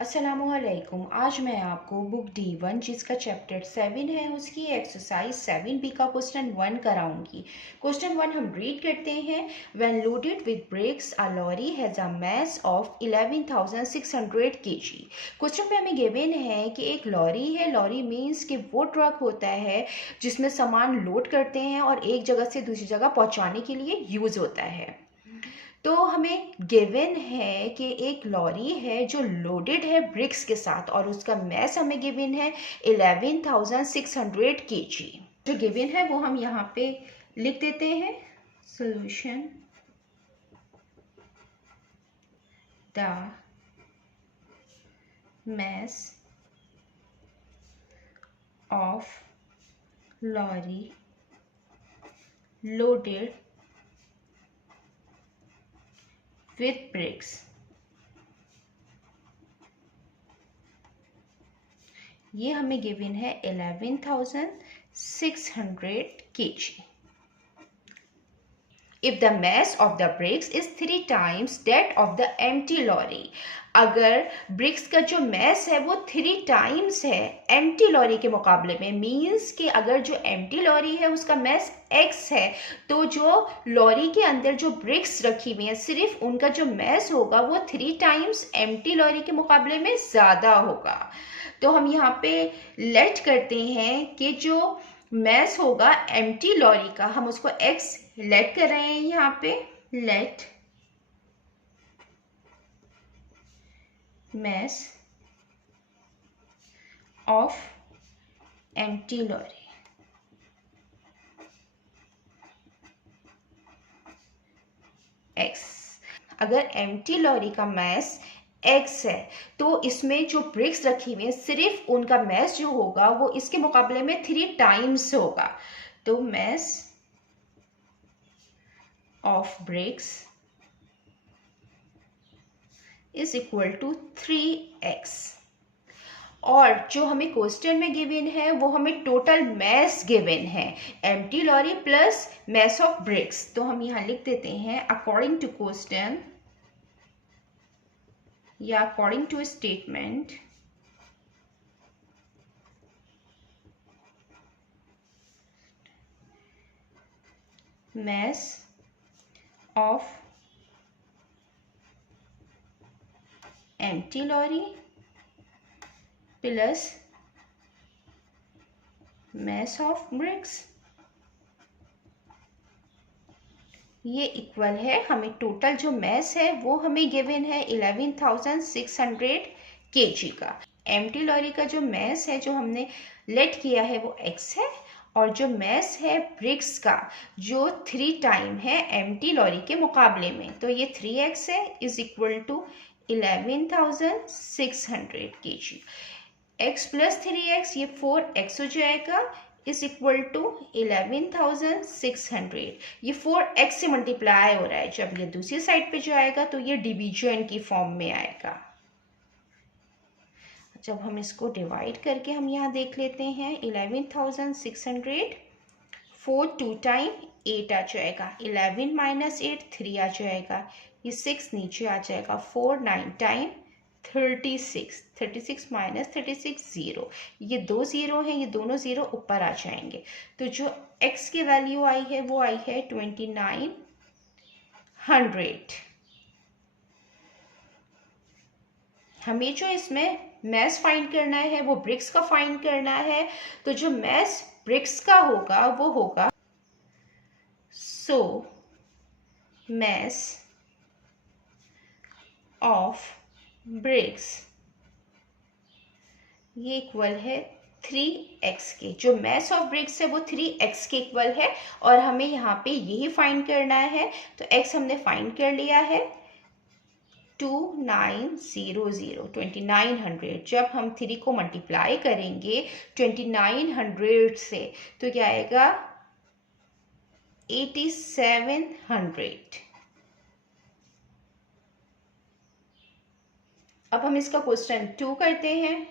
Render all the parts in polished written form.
अस्सलामुअलैकुम। आज मैं आपको बुक D1 जिसका चैप्टर 7 है उसकी एक्सरसाइज 7B का क्वेश्चन 1 कराऊंगी। क्वेश्चन 1 हम रीड करते हैं। When loaded with bricks a lorry has a mass of 11,600 kg। Question पे हमें गिवन है कि एक लॉरी है। लॉरी मीन्स कि वो ट्रक होता है जिसमें सामान लोड करते हैं और एक जगह से दूसरी जगह पहुंचाने के लिए यूज़ होता है। तो हमें गिवन है कि एक लॉरी है जो लोडेड है ब्रिक्स के साथ और उसका मैस हमें गिवन है 11,600 kg। जो गिवन है वो हम यहाँ पे लिख देते हैं। Solution the mass of lorry loaded with bricks ये हमें गिवन है 11,600 kg। If the mass of the bricks is 3 times that of the empty lorry, अगर ब्रिक्स का जो मैस है वो 3 टाइम्स है एम्प्टी लॉरी के मुकाबले में, मीन्स कि अगर जो एम्प्टी लॉरी है उसका मैस x है तो जो लॉरी के अंदर जो ब्रिक्स रखी हुई है सिर्फ उनका जो मैस होगा वो 3 टाइम्स एम्प्टी लॉरी के मुकाबले में ज़्यादा होगा। तो हम यहाँ पे लेट करते हैं कि जो मैस होगा एम्प्टी लॉरी का, हम उसको x लेट कर रहे हैं यहाँ पे। Let mass of empty lorry x। अगर empty लॉरी का मैस x है तो इसमें जो ब्रिक्स रखी हुई है सिर्फ उनका मैस जो होगा वो इसके मुकाबले में 3 टाइम्स होगा। तो mass of bricks is equal to 3x। और जो हमें क्वेश्चन में गिवन है वो हमें टोटल मैस गिवन है, empty lorry plus mass of bricks. तो हम यहाँ लिख देते हैं अकॉर्डिंग टू क्वेश्चन या according to statement mass of empty lorry plus mass of bricks ये इक्वल है, हमें टोटल जो मैस है वो हमें गिवन है 11,600 kg का। एम्प्टी लॉरी का जो मैस है जो हमने लेट किया है वो x है और जो मैस है ब्रिक्स का जो 3 टाइम है एम्प्टी लॉरी के मुकाबले में, तो ये 3x है is equal to 11,600 kg। x plus 3x ये 4x हो जाएगा इज इक्वल टू 11,600। ये 4x से मल्टीप्लाई हो रहा है, जब ये दूसरी साइड पे जाएगा तो ये डिवीजन की फॉर्म में आएगा। जब हम इसको डिवाइड करके हम यहाँ देख लेते हैं 11,600 4 2 टाइम 8 आ जाएगा, 11 माइनस 8 3 आ जाएगा, ये 6 नीचे आ जाएगा, 4 9 टाइम 36, 36 माइनस 36 0, ये 2 0 हैं, ये दोनों 0 ऊपर आ जाएंगे। तो जो x की वैल्यू आई है वो आई है 2900। हमें जो इसमें मैस फाइंड करना है वो ब्रिक्स का फाइंड करना है। तो जो मैस ब्रिक्स का होगा वो होगा सो मैस ऑफ ब्रिक्स ये इक्वल है 3x के। जो मैस ऑफ ब्रिक्स है वो 3x के इक्वल है और हमें यहाँ पे यही फाइंड करना है। तो x हमने फाइंड कर लिया है 2900, 2900। जब हम 3 को मल्टीप्लाई करेंगे 2900 से तो क्या आएगा 8700। अब हम इसका क्वेश्चन 2 करते हैं।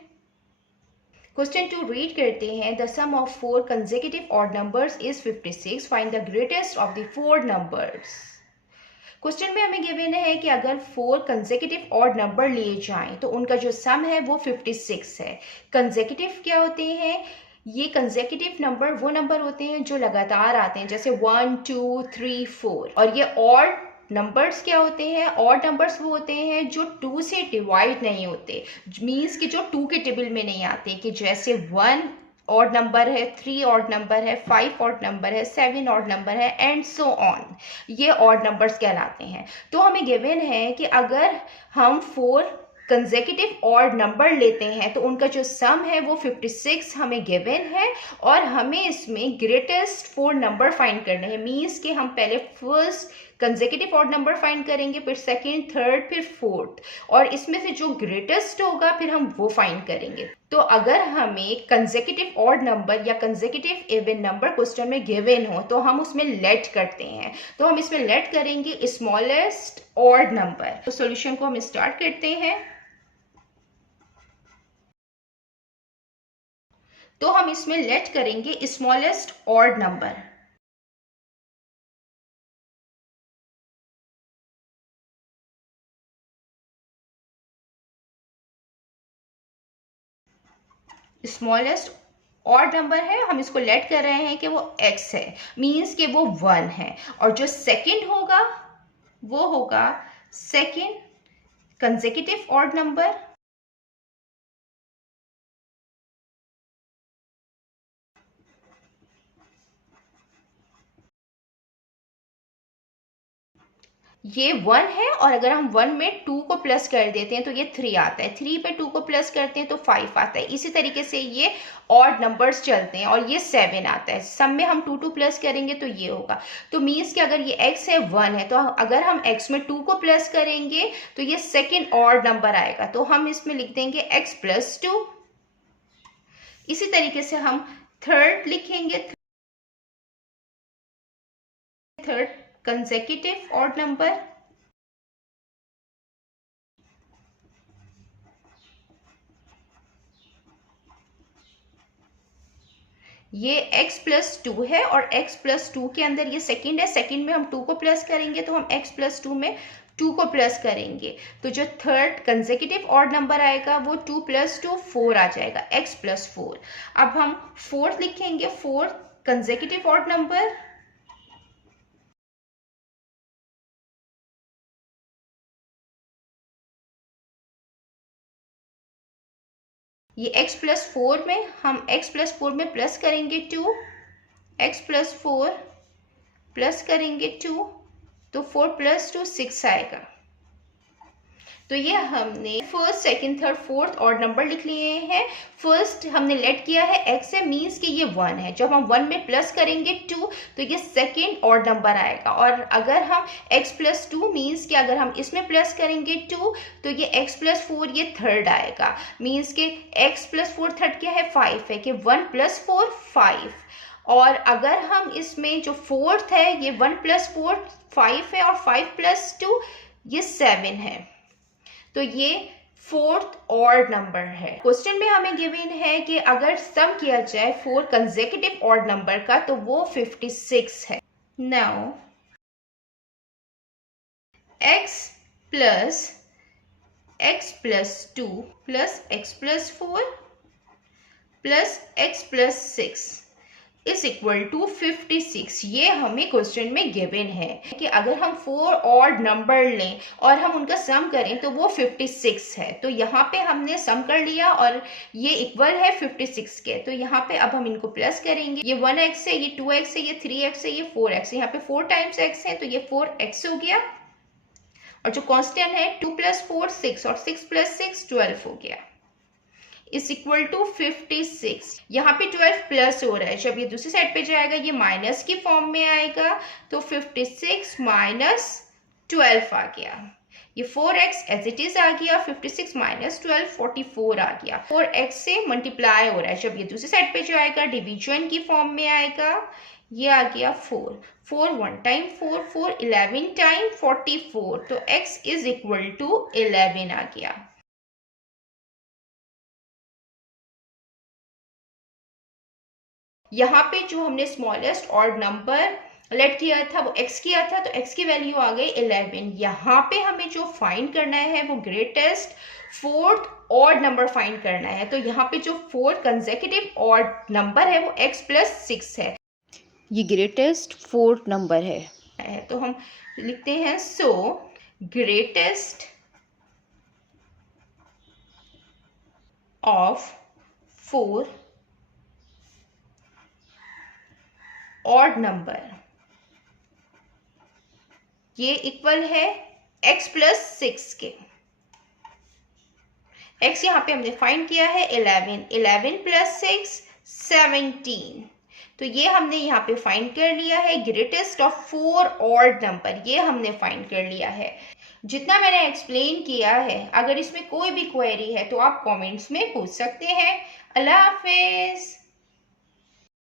क्वेश्चन 2 रीड करते हैं। The sum of 4 consecutive odd numbers is 56, find the greatest of the 4 numbers. Question में हमें गिवन है कि अगर 4 कंसेक्यूटिव ऑड नंबर लिए जाएं तो उनका जो सम है वो 56 है। कंसेक्यूटिव क्या होते हैं? ये कंसेक्यूटिव नंबर वो नंबर होते हैं जो लगातार आते हैं, जैसे 1 2 3 4। और ये ऑड नंबर्स क्या होते हैं? ऑड नंबर्स वो होते हैं जो 2 से डिवाइड नहीं होते, मीन्स कि जो 2 के टेबल में नहीं आते, कि जैसे 1 ऑड नंबर है, 3 ऑड नंबर है, 5 ऑड नंबर है, 7 ऑड नंबर है, एंड सो ऑन। ये ऑड नंबर्स कहलाते हैं। तो हमें गिवन है कि अगर हम 4 कंसेक्यूटिव ऑड नंबर लेते हैं तो उनका जो सम है वो 56 हमें गिवन है, और हमें इसमें ग्रेटेस्ट 4 नंबर फाइंड करने हैं। मीन्स कि हम पहले first consecutive odd number find करेंगे, फिर सेकंड, थर्ड, फिर फोर्थ, और इसमें से जो ग्रेटेस्ट होगा फिर हम वो फाइंड करेंगे। तो अगर हमें कंसेक्यूटिव ऑड नंबर या कंसेक्यूटिव इवन नंबर क्वेश्चन में गिवन हो तो हम उसमें लेट करते हैं। तो हम इसमें लेट करेंगे स्मॉलेस्ट ऑड नंबर। तो सॉल्यूशन को हम स्टार्ट करते हैं। तो हम इसमें लेट करेंगे smallest odd number. Smallest odd number है, हम इसको लेट कर रहे हैं कि वो x है, मीन्स कि वो 1 है। और जो सेकंड होगा वो होगा सेकंड कंसेक्यूटिव ऑड नंबर। ये 1 है, और अगर हम 1 में 2 को प्लस कर देते हैं तो ये 3 आता है, 3 पे 2 को प्लस करते हैं तो 5 आता है। इसी तरीके से ये ऑड नंबर्स चलते हैं, और ये 7 आता है। सब में हम 2 2 प्लस करेंगे तो ये होगा। तो मीन्स कि अगर ये x है 1 है, तो अगर हम x में 2 को प्लस करेंगे तो ये सेकेंड ऑड नंबर आएगा, तो हम इसमें लिख देंगे x प्लस 2। इसी तरीके से हम थर्ड लिखेंगे, थर्ड कंसेक्यूटिव ऑड नंबर। ये x प्लस 2 है, और x प्लस 2 के अंदर ये सेकंड है, सेकंड में हम 2 को प्लस करेंगे तो हम x प्लस 2 में 2 को प्लस करेंगे, तो जो थर्ड कंसेक्यूटिव ऑड नंबर आएगा वो 2 प्लस 2 4 आ जाएगा, x प्लस 4। अब हम फोर्थ लिखेंगे, फोर्थ कंसेक्यूटिव ऑड नंबर। ये x प्लस 4 में हम x प्लस 4 में प्लस करेंगे 2, x प्लस 4 प्लस करेंगे 2, तो 4 प्लस 2 6 आएगा। तो ये हमने first, second, third, fourth odd number लिख लिए हैं। फर्स्ट हमने लेट किया है x से, मीन्स कि ये 1 है। जब हम 1 में प्लस करेंगे 2 तो ये सेकंड ऑड नंबर आएगा, और अगर हम x प्लस 2 मीन्स कि अगर हम इसमें प्लस करेंगे 2 तो ये x प्लस 4 ये थर्ड आएगा, मीन्स कि x प्लस 4 थर्ड क्या है 5 है, कि 1 प्लस 4 5। और अगर हम इसमें जो फोर्थ है ये 1 प्लस 4 5 है, और 5 प्लस 2 ये 7 है। तो ये फोर्थ ऑड नंबर है। क्वेश्चन में हमें गिवन है कि अगर सम किया जाए 4 कंसेक्यूटिव ऑड नंबर का तो वो 56 है। Now x plus 2 plus x plus 4 plus x plus 6 is equal to 56। ये हमें क्वेश्चन में गिवन है कि अगर हम 4 ऑड नंबर लें और हम उनका सम करें तो वो 56 है। तो यहाँ पे हमने सम कर लिया और ये इक्वल है 56 के। तो यहाँ पे अब हम इनको प्लस करेंगे, ये 1x है, ये 2x है, ये 3x है, ये 4x है। यहाँ पे 4 टाइम्स x है तो ये 4x हो गया, और जो कांस्टेंट है 2 प्लस 4 6, और 6 प्लस 6 12 हो गया, इज इक्वल टू 56। यहाँ पे 12 प्लस हो रहा है, जब ये दूसरी साइड पे जाएगा ये माइनस की फॉर्म में आएगा, तो 56 माइनस 12 आ गया। ये 4x एज इट इज आ गया, 56 माइनस 12 44 आ गया। 4x से मल्टीप्लाई हो रहा है, जब ये दूसरी साइड पे जाएगा डिवीजन की फॉर्म में आएगा, ये आ गया 4 4 1 टाइम 4 4 11 टाइम 44, तो x इज इक्वल टू 11 आ गया। यहाँ पे जो हमने स्मॉलेस्ट ऑड नंबर लेट किया था वो x किया था, तो x की वैल्यू आ गई 11। यहाँ पे हमें जो फाइंड करना है वो greatest fourth odd number find करना है। तो यहाँ पे जो फोर्थ कंसेक्यूटिव ऑड नंबर है वो x प्लस 6 है, ये ग्रेटेस्ट फोर्थ नंबर है। तो हम लिखते हैं सो ग्रेटेस्ट ऑफ 4 ऑड नंबर, ये इक्वल है x प्लस 6 के। x यहाँ पे हमने फाइंड किया है 11, 11 प्लस 6 17। तो ये हमने यहाँ पे फाइंड कर लिया है ग्रेटेस्ट ऑफ 4 ऑड नंबर, ये हमने फाइंड कर लिया है। जितना मैंने एक्सप्लेन किया है, अगर इसमें कोई भी क्वेरी है तो आप कमेंट्स में पूछ सकते हैं। अल्लाह हाफिज।